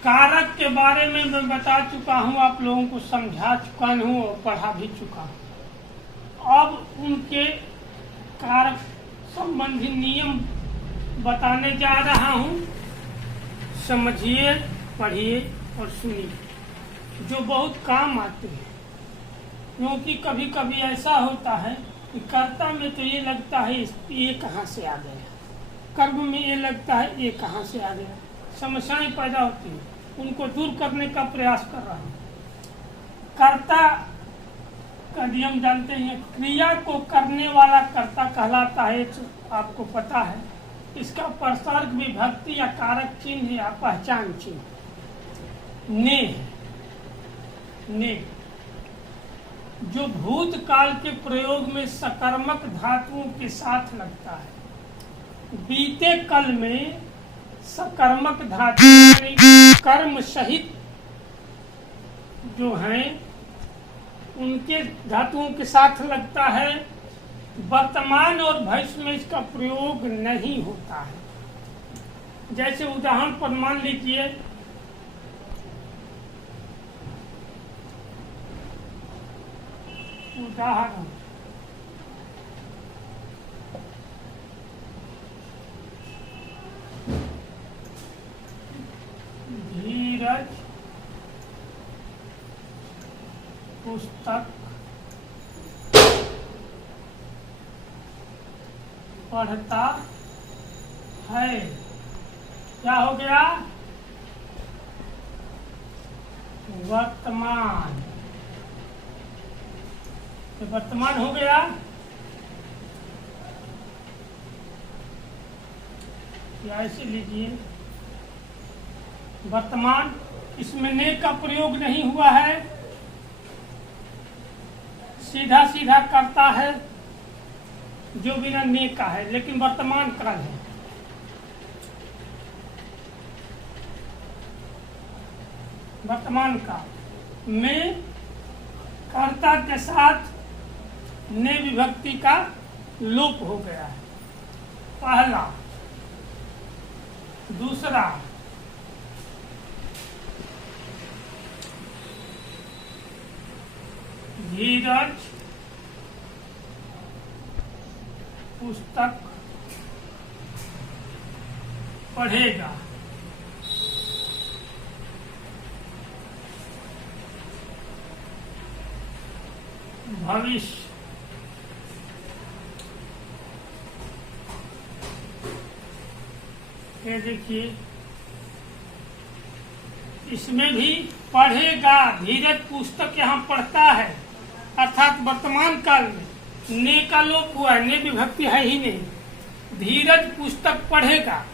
कारक के बारे में मैं बता चुका हूँ, आप लोगों को समझा चुका हूँ और पढ़ा भी चुका हूँ। अब उनके कारक संबंधी नियम बताने जा रहा हूँ। समझिए, पढ़िए और सुनिए, जो बहुत काम आते हैं। क्योंकि कभी कभी ऐसा होता है कि कर्ता में तो ये लगता है ये कहाँ से आ गया, कर्म में ये लगता है ये कहाँ से आ गया, समस्याएं पैदा होती हैं। उनको दूर करने का प्रयास कर रहा हूँ। कर्ता का नियम जानते हैं, क्रिया को करने वाला कर्ता कहलाता है, आपको पता है। इसका प्रसर्ग विभक्ति या कारक चिन्ह या पहचान चिन्ह ने है। ने जो भूतकाल के प्रयोग में सकर्मक धातुओं के साथ लगता है। बीते कल में सकर्मक धातु कर्म सहित जो हैं उनके धातुओं के साथ लगता है। वर्तमान और भविष्य में इसका प्रयोग नहीं होता है। जैसे उदाहरण पर मान लीजिए, उदाहरण धीरज पुस्तक पढ़ता है। क्या हो गया? वर्तमान, तो वर्तमान हो गया। या ऐसे लीजिए, वर्तमान, इसमें ने का प्रयोग नहीं हुआ है, सीधा सीधा करता है जो बिना ने का है, लेकिन वर्तमान काल है। वर्तमान काल में कर्ता के साथ ने विभक्ति का लोप हो गया है। पहला। दूसरा, धीरज पुस्तक पढ़ेगा। भविष्य, ये देखिए, इसमें भी पढ़ेगा। धीरज पुस्तक यहाँ पढ़ता है, अर्थात वर्तमान काल में ने का लोप हुआ है, ने विभक्ति है ही नहीं। धीरज पुस्तक पढ़ेगा।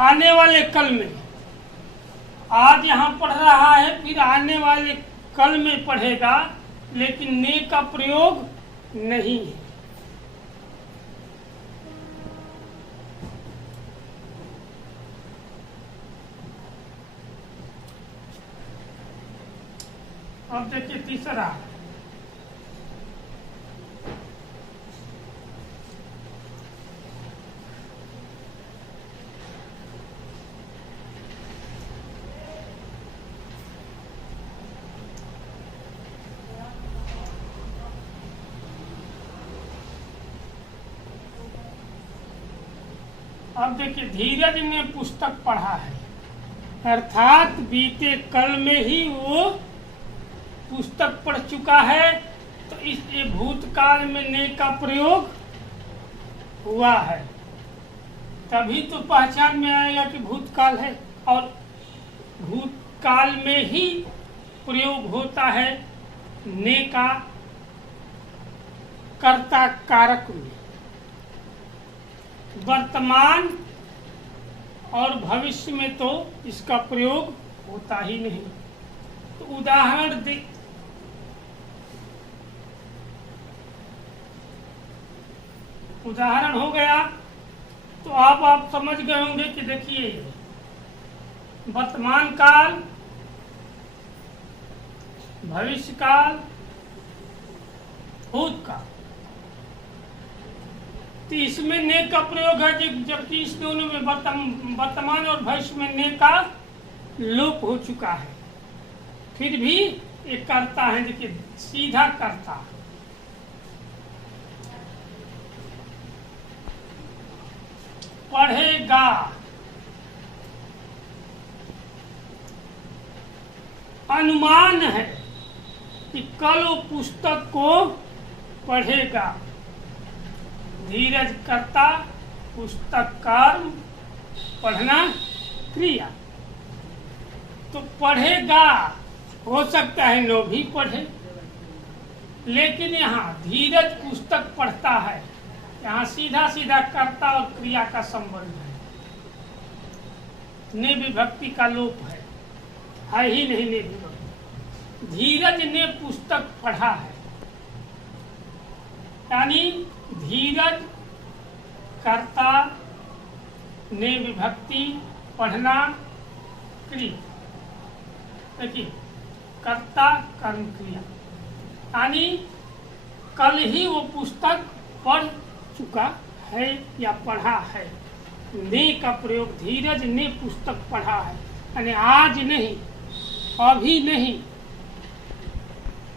आने वाले कल में, आज यहाँ पढ़ रहा है, फिर आने वाले कल में पढ़ेगा, लेकिन ने का प्रयोग नहीं है। अब देखिए तीसरा, अब देखिए, धीरज ने पुस्तक पढ़ा है, अर्थात बीते कल में ही वो पुस्तक पढ़ चुका है। तो इस भूतकाल में ने का प्रयोग हुआ है, तभी तो पहचान में आएगा कि भूतकाल है। और भूतकाल में ही प्रयोग होता है ने का कर्ता कारक में। वर्तमान और भविष्य में तो इसका प्रयोग होता ही नहीं। तो उदाहरण हो गया। तो आप समझ गए होंगे कि देखिए, वर्तमान काल, भविष्य काल, भूतकाल। तो इसमें ने का प्रयोग है, जबकि इस दोनों में वर्तमान और भविष्य में ने का लोप हो चुका है। फिर भी एक करता है, देखिए सीधा करता, पढ़ेगा, अनुमान है कि कल वो पुस्तक को पढ़ेगा। धीरज करता, पुस्तक कर्म, पढ़ना क्रिया। तो पढ़ेगा हो सकता है नो भी पढ़े, लेकिन यहाँ धीरज पुस्तक पढ़ता है, यहाँ सीधा सीधा कर्ता और क्रिया का संबंध है, ने विभक्ति का लोप है ही नहीं। ने विभक्ति, धीरज ने पुस्तक पढ़ा है, यानी धीरज कर्ता, ने विभक्ति, पढ़ना क्रिया। देखिए कर्ता कर्म क्रिया, यानी कल ही वो पुस्तक पढ़ चुका है या पढ़ा है। ने का प्रयोग, धीरज ने पुस्तक पढ़ा है, यानी आज नहीं, अभी नहीं,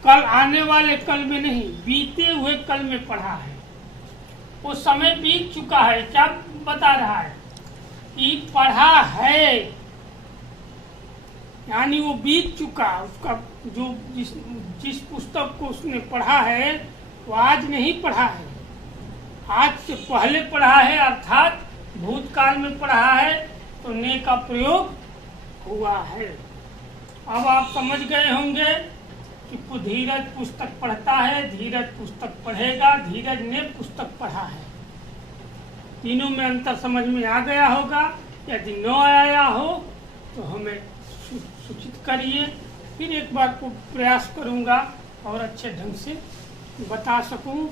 कल आने वाले कल में नहीं, बीते हुए कल में पढ़ा है। वो समय बीत चुका है, क्या बता रहा है कि पढ़ा है, यानी वो बीत चुका, उसका जो जिस पुस्तक को उसने पढ़ा है वो आज नहीं पढ़ा है, आज से पहले पढ़ा है, अर्थात भूतकाल में पढ़ा है, तो ने का प्रयोग हुआ है। अब आप समझ गए होंगे कि धीरज पुस्तक पढ़ता है, धीरज पुस्तक पढ़ेगा, धीरज ने पुस्तक पढ़ा है। तीनों में अंतर समझ में आ गया होगा। यदि न आया हो तो हमें सूचित करिए, फिर एक बार को प्रयास करूंगा और अच्छे ढंग से बता सकूं।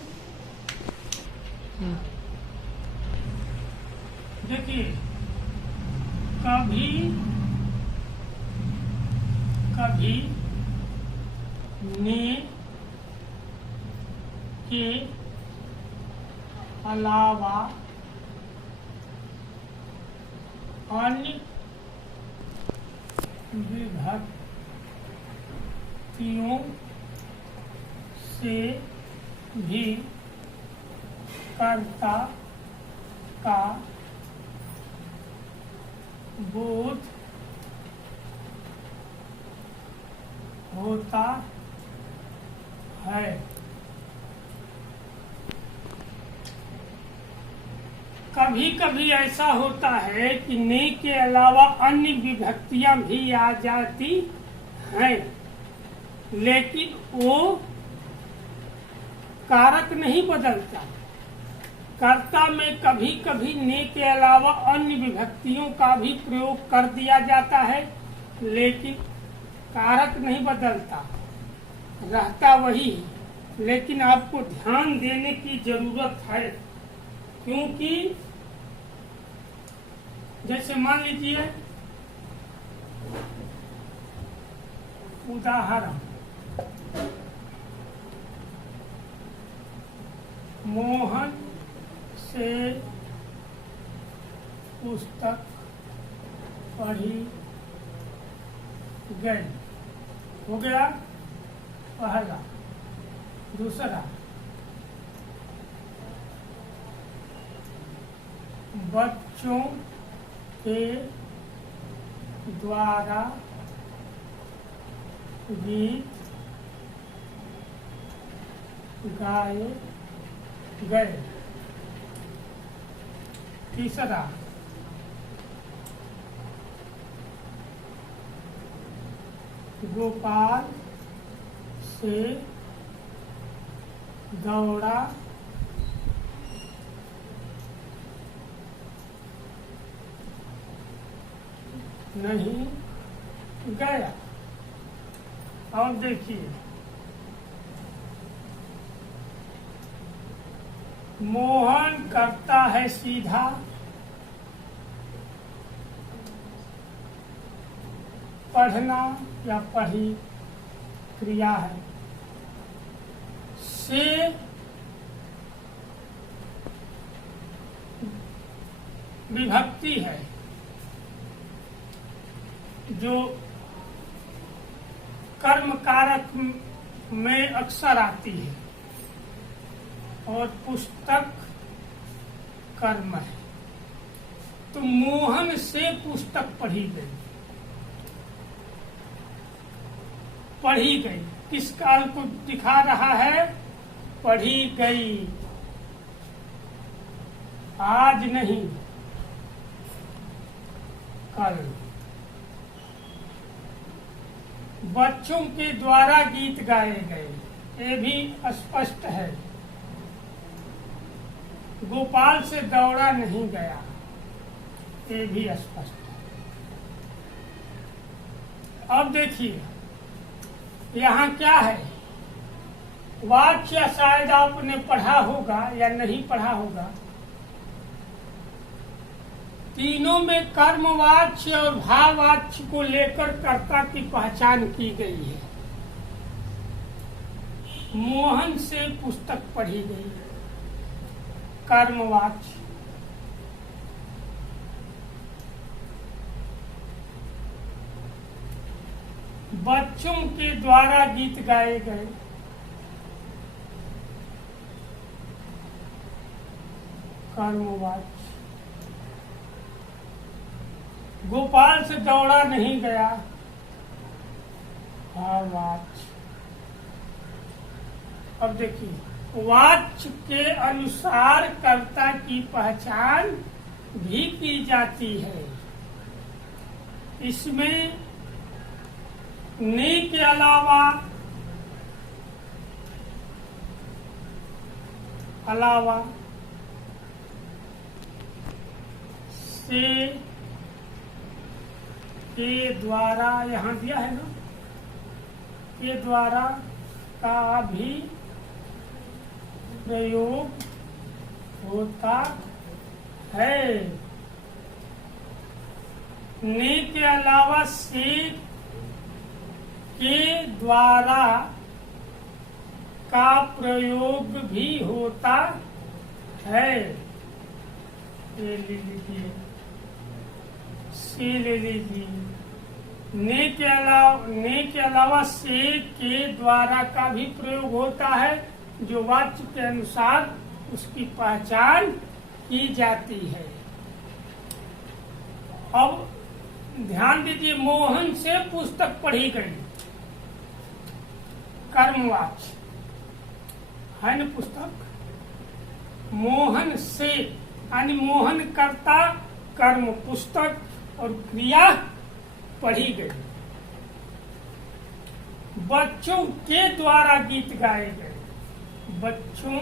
देखिए कभी कभी ने के अलावा अन्य विभक्तियों से भी कर्ता का बोध होता है। कभी कभी ऐसा होता है कि ने के अलावा अन्य विभक्तियां भी आ जाती हैं, लेकिन वो कारक नहीं बदलता। कर्ता में कभी कभी ने के अलावा अन्य विभक्तियों का भी प्रयोग कर दिया जाता है, लेकिन कारक नहीं बदलता, रहता वही है। लेकिन आपको ध्यान देने की जरूरत है, क्योंकि जैसे मान लीजिए उदाहरण, मोहन से पुस्तक पढ़ी गई, हो गया पहला। दूसरा, बच्चों के द्वारा गीत गाए गए। तीसरा, गोपाल से दौड़ा नहीं गया। और देखिए, मोहन करता है सीधा, पढ़ना या पढ़ी क्रिया है, से विभक्ति है जो कर्म कारक में अक्सर आती है और पुस्तक कर्म है। तो मोहन से पुस्तक पढ़ी गई किस काल को दिखा रहा है? पढ़ी गई, आज नहीं कल। बच्चों के द्वारा गीत गाए गए, ये भी स्पष्ट है। गोपाल से दौड़ा नहीं गया, ये भी स्पष्ट है। अब देखिए यहाँ क्या है, वाच्य शायद आपने पढ़ा होगा या नहीं पढ़ा होगा। तीनों में कर्मवाच्य और भाववाच्य को लेकर कर्ता की पहचान की गई है। मोहन से पुस्तक पढ़ी गई, कर्मवाच्य। बच्चों के द्वारा गीत गाए गए, कर्मवाच्य। गोपाल से दौड़ा नहीं गया, भाववाच्य। अब देखिए वाच्य के अनुसार कर्ता की पहचान भी की जाती है। इसमें ने के अलावा से के द्वारा, यहाँ दिया है ना, के द्वारा का भी प्रयोग होता है। ने के अलावा से के द्वारा का प्रयोग भी होता है। ये ले लीजिए, से ले लीजिए। ने के अलावा से के द्वारा का भी प्रयोग होता है, जो वाच्य के अनुसार उसकी पहचान की जाती है। अब ध्यान दीजिए, मोहन से पुस्तक पढ़ी गई, कर्मवाच्य है न पुस्तक। मोहन से यानी मोहन कर्ता, कर्म पुस्तक और क्रिया पढ़ी गई। बच्चों के द्वारा गीत गाए गए, बच्चों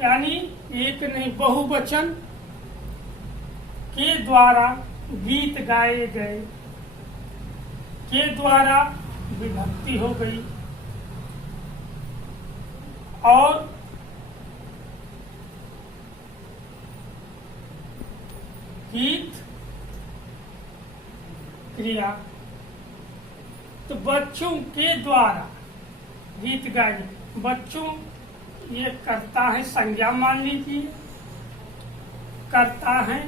यानी एक नहीं बहुवचन, के द्वारा गीत गाए गए। के द्वारा विभक्ति हो गई और गीत क्रिया। तो बच्चों के द्वारा गीत गाए, बच्चों ये करता है, संज्ञा मान लीजिए, करता है,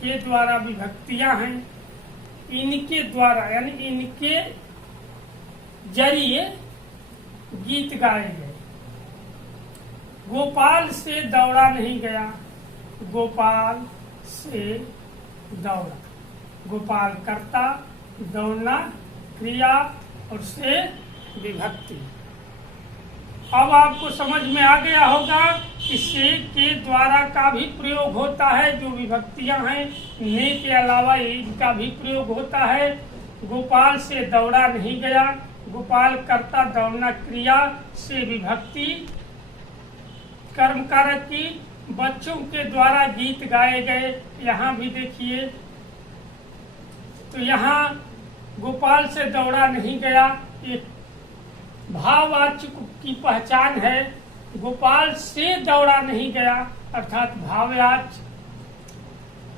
के द्वारा विभक्तियां हैं। इनके द्वारा यानी इनके जरिए गीत गाए गए। गोपाल से दौड़ा नहीं गया, गोपाल से दौड़ा। गोपाल कर्ता, दौड़ना क्रिया और से विभक्ति। अब आपको समझ में आ गया होगा कि से के द्वारा का भी प्रयोग होता है, जो विभक्तियां हैं। ने के अलावा इनका भी प्रयोग होता है। गोपाल से दौड़ा नहीं गया, गोपाल कर्ता, दौड़ना क्रिया, से विभक्ति कर्म कारक की। बच्चों के द्वारा गीत गाए गए, यहाँ भी देखिए, तो यहाँ गोपाल से दौड़ा नहीं गया, एक भाववाच्य की पहचान है। गोपाल से दौड़ा नहीं गया अर्थात भाववाच्य।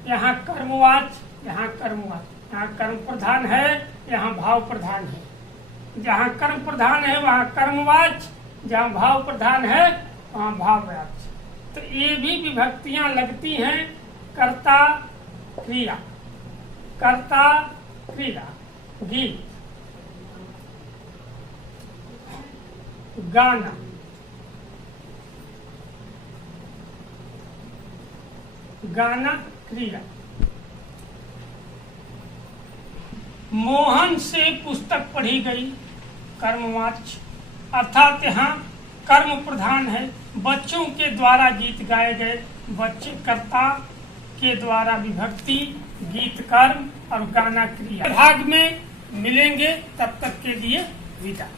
यहाँ कर्मवाच्य, यहाँ कर्मवाच्य, यहाँ कर्म प्रधान है, यहाँ भाव प्रधान है। जहाँ कर्म प्रधान है वहाँ कर्मवाच्य, जहाँ भाव प्रधान है वहाँ भाववाच्य। तो ये भी विभक्तियां लगती हैं कर्ता क्रिया, कर्ता क्रिया, गीत, गाना, गाना क्रिया। मोहन से पुस्तक पढ़ी गई, कर्मवाच्य, अर्थात यहाँ कर्म प्रधान है। बच्चों के द्वारा गीत गाए गए, बच्चे कर्ता के द्वारा विभक्ति, गीत कर्म और गाना क्रिया। भाग में मिलेंगे, तब तक के लिए विदा।